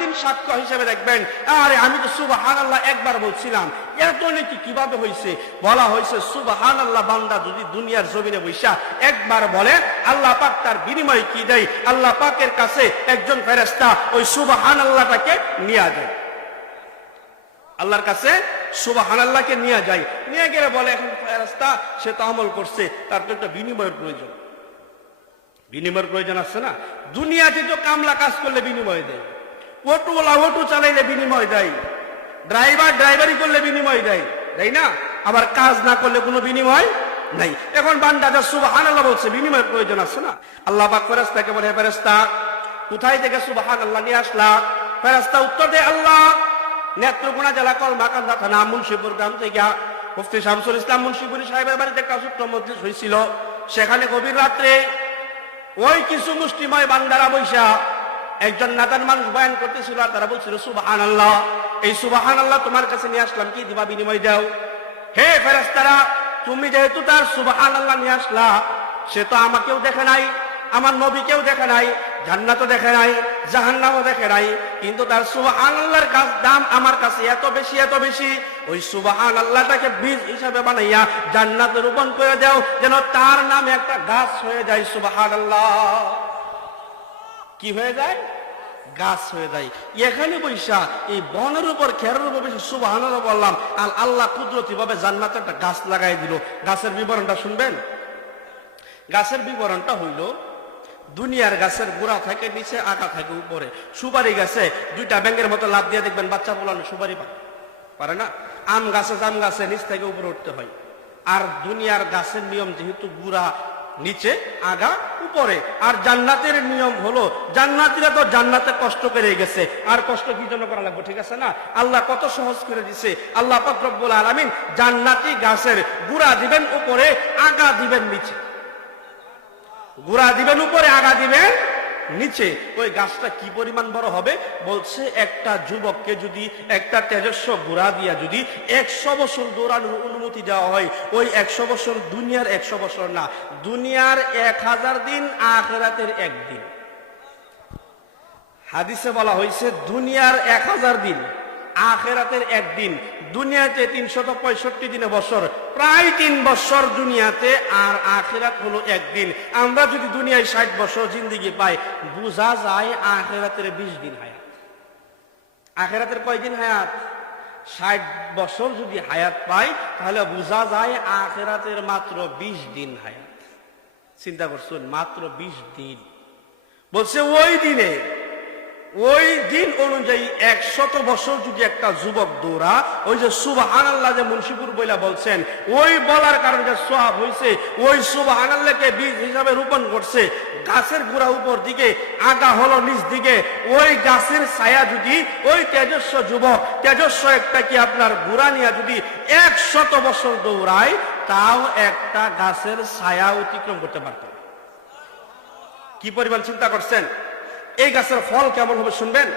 দিন সাক্ষ্য হিসেবে দেখবেন, আরে আমি তো সুবাহান আল্লাহ একবার বলছিলাম। এত নাকি কীভাবে হয়েছে বলা হয়েছে সুবাহান আল্লাহ বান্দা যদি দুনিয়ার জমিনে বৈশা একবার বলে, আল্লাহ পাক তার বিনিময় কি দেয়? আল্লাহ পাকের কাছে একজন ফেরেস্তা ওই সুবাহান আল্লাহটাকে নিয়ে যায়। আল্লাহর কাছে সুবাহান আল্লাহকে নিয়ে যায়। নিয়ে গেলে বলে, এখন ফেরেস্তা সে তো আমল করছে, তার তো একটা বিনিময়ের প্রয়োজন। বিনিময়ের প্রয়োজন আছে না? দুনিয়াতে তো কামলা কাজ করলে বিনিময় দেয়। অটোওয়ালা অটো চালাইলে বিনিময় দেয়। ড্রাইভার ড্রাইভারি করলে বিনিময় দেয়। তাই না? আবার কাজ না করলে কোনো বিনিময় নাই। এখন বান্দা যা সুবাহান আল্লাহ বলছে, বিনিময়ের প্রয়োজন আছে না? আল্লাহ পাক ফেরেস্তাকে বলে ফেরেস্তা কোথায় থেকে সুবাহান আল্লাহ নিয়ে আসলা? ফেরেস্তা উত্তর দেয়, আল্লাহ, নেত্রকোনা জেলা কলমাকান্দা থানা মুন্সিপুর গ্রাম থেকে মুফতি শামসুল ইসলাম মুন্সিপুরি সাহেবের বাড়িতে একটা ছোট্ট মজলিস হয়েছিল। সেখানে গভীর রাত্রে ওই কিছু মুষ্টিময় বান্দারা বৈশা একজন নাদান মানুষ বয়ান করতেছিল, আর তারা বলছিল সুবাহান আল্লাহ এই সুবাহান আল্লাহ তোমার কাছে নিয়ে আসলাম, কি দিবা বিনিময় দাও? হে ফেরেস্তারা তুমি যেহেতু তার সুবাহান আল্লাহ নিয়ে আসলা, সে তো আমাকেও দেখে নাই, আমার নবীকেও দেখে নাই, জান্নাতও দেখে নাই, জাহান্নামও দেখে নাই, কিন্তু তার সুবাহান আল্লাহর কাছ দাম আমার কাছে এত বেশি এত বেশি। ওই সুবাহান আল্লাহটাকে বীজ হিসাবে বানাইয়া জান্নাত রোপণ করে দাও, যেন তার নামে একটা গাছ হয়ে যায় সুবাহান আল্লাহ কি হয়ে যায়? গাছ হয়ে যায়। এখানে বৈশা, এই বনের উপর, খেরের উপর বেশি সুবাহান বললাম, আর আল্লাহ কুদরতি ভাবে জান্নাতে একটা গাছ লাগাই দিল। গাছের বিবরণটা শুনবেন? গাছের বিবরণটা হইল, দুনিয়ার গাছের গোড়া থাকে নিচে আঁকা থাকে উপরে। সুপারি গাছে দুইটা ব্যাঙের মতো লাভ দিয়ে দেখবেন, বাচ্চা বলানো সুপারি পারে না? আম গাছে, জাম গাছে নিচ থেকে উপরে উঠতে হয়। আর দুনিয়ার গাছের নিয়ম যেহেতু গুড়া নিচে, আগা, উপরে। আর জান্নাতের নিয়ম হলো, জান্নাতিরা তো জান্নাতে কষ্ট করে গেছে। আর কষ্ট কি জন্য করা লাগবে, ঠিক আছে না? আল্লাহ কত সহজ করে দিছে। আল্লাহ পাকরব্বুল আলমিন জান্নাতি গাছের গুড়া দিবেন উপরে, আগা দিবেন নিচে। গুড়া দিবেন উপরে, আগা দিবেন নিচে, ওই গাছটা কি পরিমাণ বড় হবে? বলছে, একটা যুবককে যদি, একটা তেজস্ব গুড়া দিয়া যদি একশো বছর দৌড়ানোর অনুমতি দেওয়া হয়, ওই একশো বছর দুনিয়ার একশো বছর না, দুনিয়ার এক হাজার দিন, আখরাতের একদিন। হাদিসে বলা হয়েছে, দুনিয়ার এক হাজার দিন। আখেরাতের একদিন। দুনিয়াতে তিনশত পঁয়ষট্টি দিনে বছর। প্রায় তিন বছর দুনিয়াতে আর আখেরাত হলো একদিন। আমরা যদি দুনিয়ায় ষাট বছর জিন্দিগি পাই, বোঝা যায় আখেরাতের বিশ দিন হায়াত। আখেরাতের কয়দিন হায়াত? ষাট বছর যদি হায়াত পাই, তাহলে বোঝা যায় আখেরাতের মাত্র বিশ দিন হায়াত। চিন্তা করছেন, মাত্র বিশ দিন। বলছে, ওই দিনে ওই দিন অনুযায়ী একশত বছর যদি একটা যুবক দৌড়া, ওই যে সুবাহান আল্লাহ যে মুন্সিপুর বইলা বলছেন, ওই বলার কারণে যে সোহাব হয়েছে ওই সুবাহান আল্লাহকে বীজ হিসাবে রোপণ করছে, গাছের গোড়া উপর দিকে, আগা হলো নিচ দিকে, ওই গাছের ছায়া যদি, ওই তেজস্ব যুবক, তেজস্ব একটা কি আপনার গুড়া নিয়ে যদি একশত বছর দৌড়ায়, তাও একটা গাছের ছায়া অতিক্রম করতে পারত। কি পরিমাণ চিন্তা করছেন? এই গাছের ফল কেমন হবে শুনবেন?